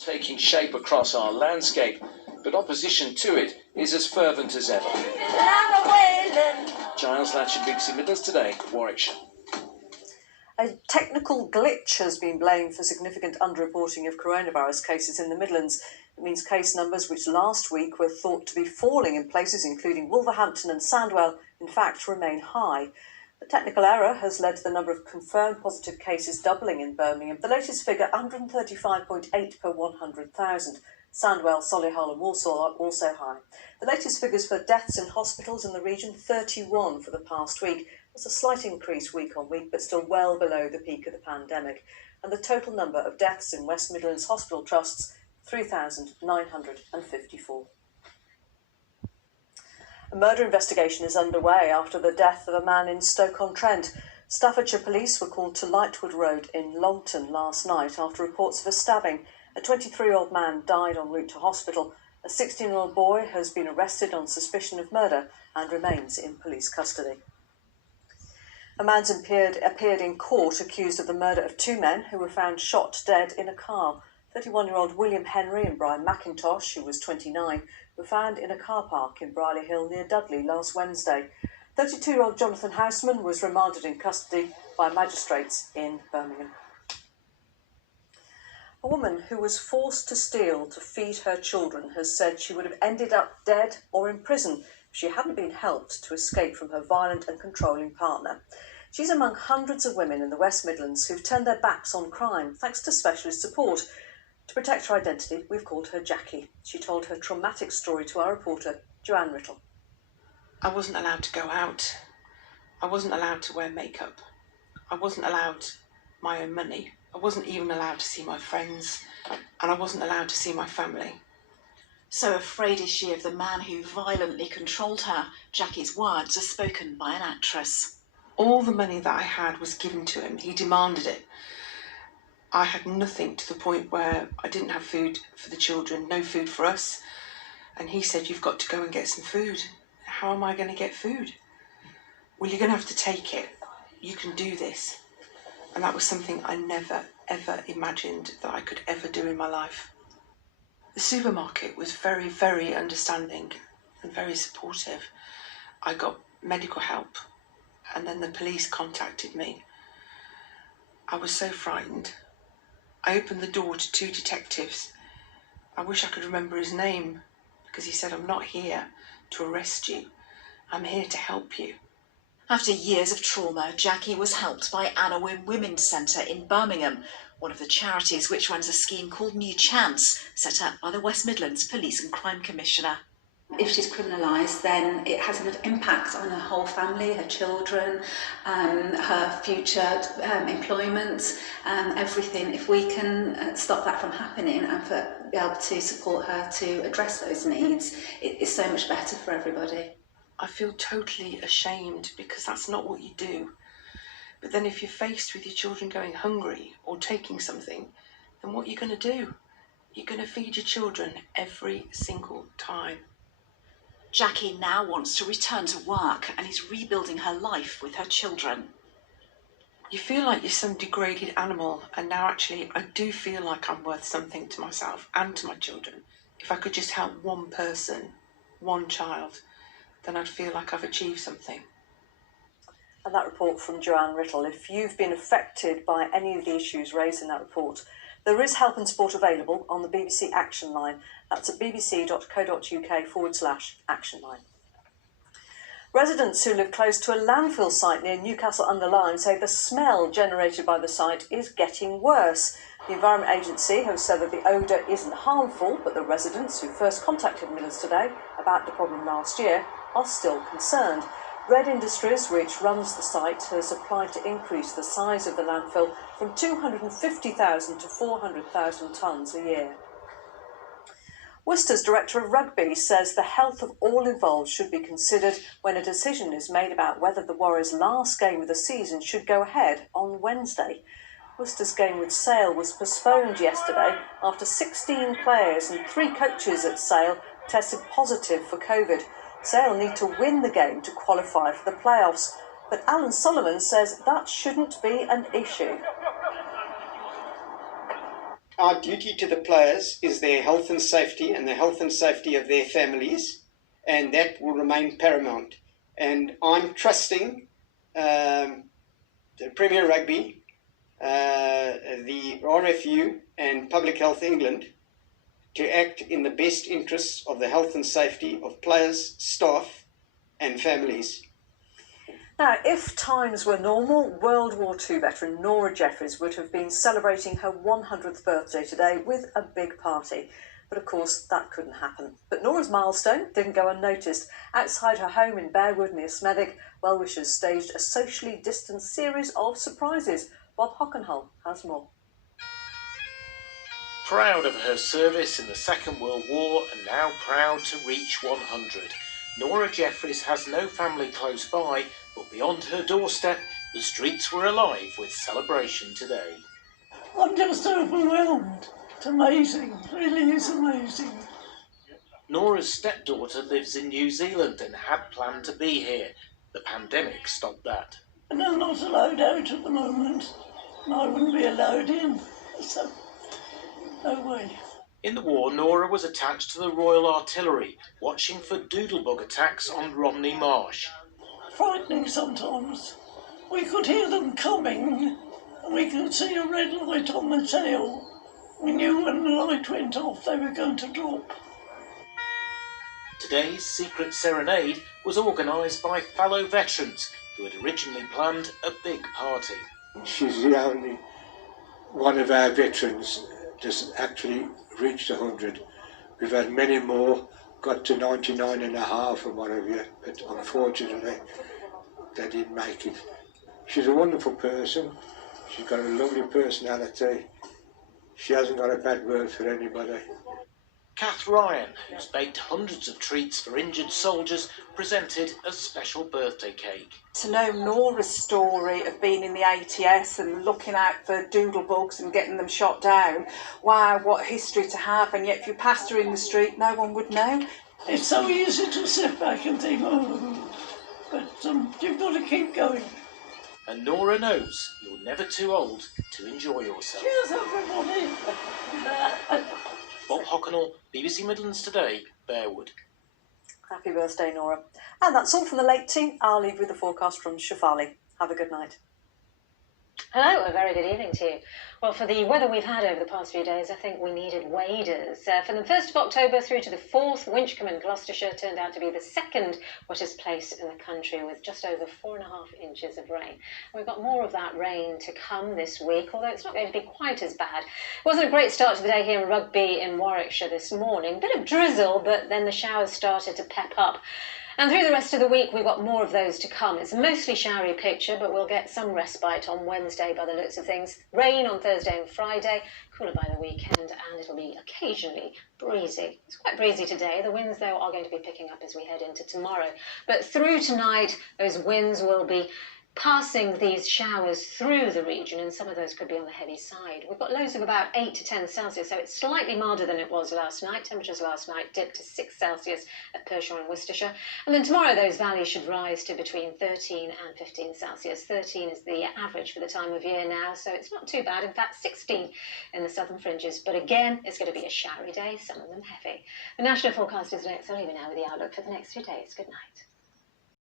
taking shape across our landscape, but opposition to it is as fervent as ever. Giles Latch and BBC Midlands Today, Warwickshire. A technical glitch has been blamed for significant underreporting of coronavirus cases in the Midlands. It means case numbers, which last week were thought to be falling in places including Wolverhampton and Sandwell, in fact remain high. The technical error has led to the number of confirmed positive cases doubling in Birmingham. The latest figure, 135.8 per 100,000. Sandwell, Solihull and Walsall are also high. The latest figures for deaths in hospitals in the region, 31 for the past week. That's a slight increase week on week, but still well below the peak of the pandemic. And the total number of deaths in West Midlands hospital trusts, 3,954. A murder investigation is underway after the death of a man in Stoke-on-Trent. Staffordshire police were called to Lightwood Road in Longton last night after reports of a stabbing. A 23-year-old man died en route to hospital. A 16-year-old boy has been arrested on suspicion of murder and remains in police custody. A man's appeared in court accused of the murder of two men who were found shot dead in a car. 31-year-old William Henry and Brian McIntosh, who was 29, were found in a car park in Brierley Hill near Dudley last Wednesday. 32-year-old Jonathan Houseman was remanded in custody by magistrates in Birmingham. A woman who was forced to steal to feed her children has said she would have ended up dead or in prison if she hadn't been helped to escape from her violent and controlling partner. She's among hundreds of women in the West Midlands who've turned their backs on crime thanks to specialist support. To protect her identity, we've called her Jackie. She told her traumatic story to our reporter, Joanne Riddle. I wasn't allowed to go out. I wasn't allowed to wear makeup. I wasn't allowed my own money. I wasn't even allowed to see my friends, and I wasn't allowed to see my family. So afraid is she of the man who violently controlled her. Jackie's words are spoken by an actress. All the money that I had was given to him. He demanded it. I had nothing, to the point where I didn't have food for the children, no food for us. And he said, you've got to go and get some food. How am I going to get food? Well, you're going to have to take it. You can do this. And that was something I never, ever imagined that I could ever do in my life. The supermarket was very, very understanding and very supportive. I got medical help, and then the police contacted me. I was so frightened. I opened the door to two detectives. I wish I could remember his name, because he said, I'm not here to arrest you. I'm here to help you. After years of trauma, Jackie was helped by Anna Wynne Women's Centre in Birmingham, one of the charities which runs a scheme called New Chance, set up by the West Midlands Police and Crime Commissioner. If she's criminalised, then it has an impact on her whole family, her children, her future employment, everything. If we can stop that from happening and be able to support her to address those needs, it is so much better for everybody. I feel totally ashamed because that's not what you do. But then if you're faced with your children going hungry or taking something, then what are you going to do? You're going to feed your children every single time. Jackie now wants to return to work and is rebuilding her life with her children. You feel like you're some degraded animal, and now actually I do feel like I'm worth something to myself and to my children. If I could just help one person, one child, then I'd feel like I've achieved something. And that report from Joanne Riddle. If you've been affected by any of the issues raised in that report, there is help and support available on the BBC Action Line. That's at bbc.co.uk/action line. Residents who live close to a landfill site near Newcastle-under-Lyme say the smell generated by the site is getting worse. The Environment Agency has said that the odour isn't harmful, but the residents who first contacted Midlands Today about the problem last year are still concerned. Red Industries, which runs the site, has applied to increase the size of the landfill from 250,000 to 400,000 tonnes a year. Worcester's Director of Rugby says the health of all involved should be considered when a decision is made about whether the Warriors' last game of the season should go ahead on Wednesday. Worcester's game with Sale was postponed yesterday after 16 players and 3 coaches at Sale tested positive for COVID. Sale need to win the game to qualify for the playoffs, but Alan Solomon says that shouldn't be an issue. our duty to the players is their health and safety and the health and safety of their families, and that will remain paramount. And I'm trusting the Premier Rugby, the RFU and Public Health England to act in the best interests of the health and safety of players, staff and families. Now, if times were normal, World War II veteran Nora Jeffries would have been celebrating her 100th birthday today with a big party. But of course, that couldn't happen. But Nora's milestone didn't go unnoticed. Outside her home in Bearwood near Smethwick, well-wishers staged a socially distanced series of surprises. Bob Hockenhull has more. Proud of her service in the Second World War and now proud to reach 100, Nora Jeffries has no family close by, but beyond her doorstep, the streets were alive with celebration today. I'm just overwhelmed. It's amazing, it really is amazing. Nora's stepdaughter lives in New Zealand and had planned to be here. The pandemic stopped that. And I'm not allowed out at the moment, and I wouldn't be allowed in, so no way. In the war, Nora was attached to the Royal Artillery, watching for doodlebug attacks on Romney Marsh. Frightening sometimes. We could hear them coming, and we could see a red light on the tail. We knew when the light went off they were going to drop. Today's secret serenade was organised by fellow veterans who had originally planned a big party. She's the only one of our veterans that's actually reached 100. We've had many more, got to 99 and a half and what have you, but unfortunately they didn't make it. She's a wonderful person, she's got a lovely personality, she hasn't got a bad word for anybody. Kath Ryan, who's baked hundreds of treats for injured soldiers, presented a special birthday cake. To know Nora's story of being in the ATS and looking out for doodlebugs and getting them shot down, wow, what history to have, and yet if you passed her in the street, no one would know. It's so easy to sit back and think, oh, but you've got to keep going. And Nora knows you're never too old to enjoy yourself. Cheers, everybody. Bob Hockenhull, BBC Midlands Today, Bearwood. Happy birthday, Nora. And that's all from the late team. I'll leave with the forecast from Shafali. Have a good night. Hello, a very good evening to you. Well, for the weather we've had over the past few days, I think we needed waders. From the 1st of October through to the 4th, Winchcombe and Gloucestershire turned out to be the second wettest place in the country with just over 4.5 inches of rain. We've got more of that rain to come this week, although it's not going to be quite as bad. It wasn't a great start to the day here in Rugby in Warwickshire this morning. Bit of drizzle, but then the showers started to pep up. And through the rest of the week, we've got more of those to come. It's a mostly showery picture, but we'll get some respite on Wednesday by the looks of things. Rain on Thursday and Friday, cooler by the weekend, and it'll be occasionally breezy. It's quite breezy today. The winds, though, are going to be picking up as we head into tomorrow. But through tonight, those winds will be passing these showers through the region, and some of those could be on the heavy side. We've got lows of about 8 to 10 Celsius, so it's slightly milder than it was last night. Temperatures last night dipped to 6 Celsius at Pershore and Worcestershire. And then tomorrow those values should rise to between 13 and 15 Celsius. 13 is the average for the time of year now, so it's not too bad. In fact, 16 in the southern fringes. But again, it's going to be a showery day, some of them heavy. The national forecast is next. I'll leave you now with the outlook for the next few days. Good night.